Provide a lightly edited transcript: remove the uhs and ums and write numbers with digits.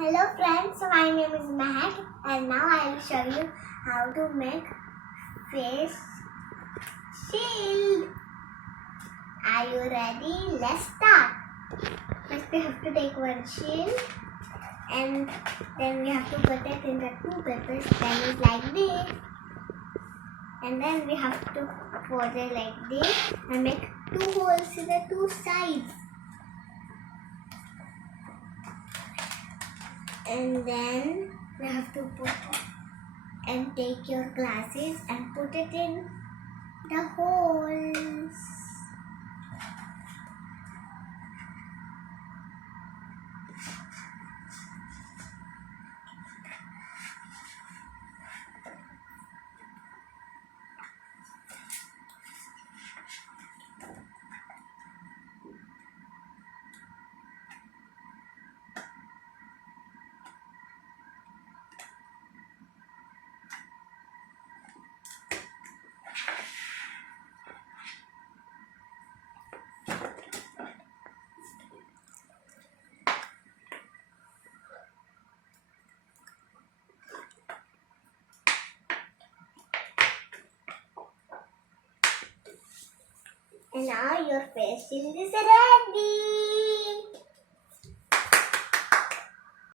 Hello friends, my name is Mahak and now I will show you how to make face shield. Are you ready? Let's start. First we have to take one shield and then we have to put it in the two papers, then it's like this. And then we have to fold it like this and make two holes in the two sides. And then we have to put and take your glasses and put it in the holes. And now your face shield is ready.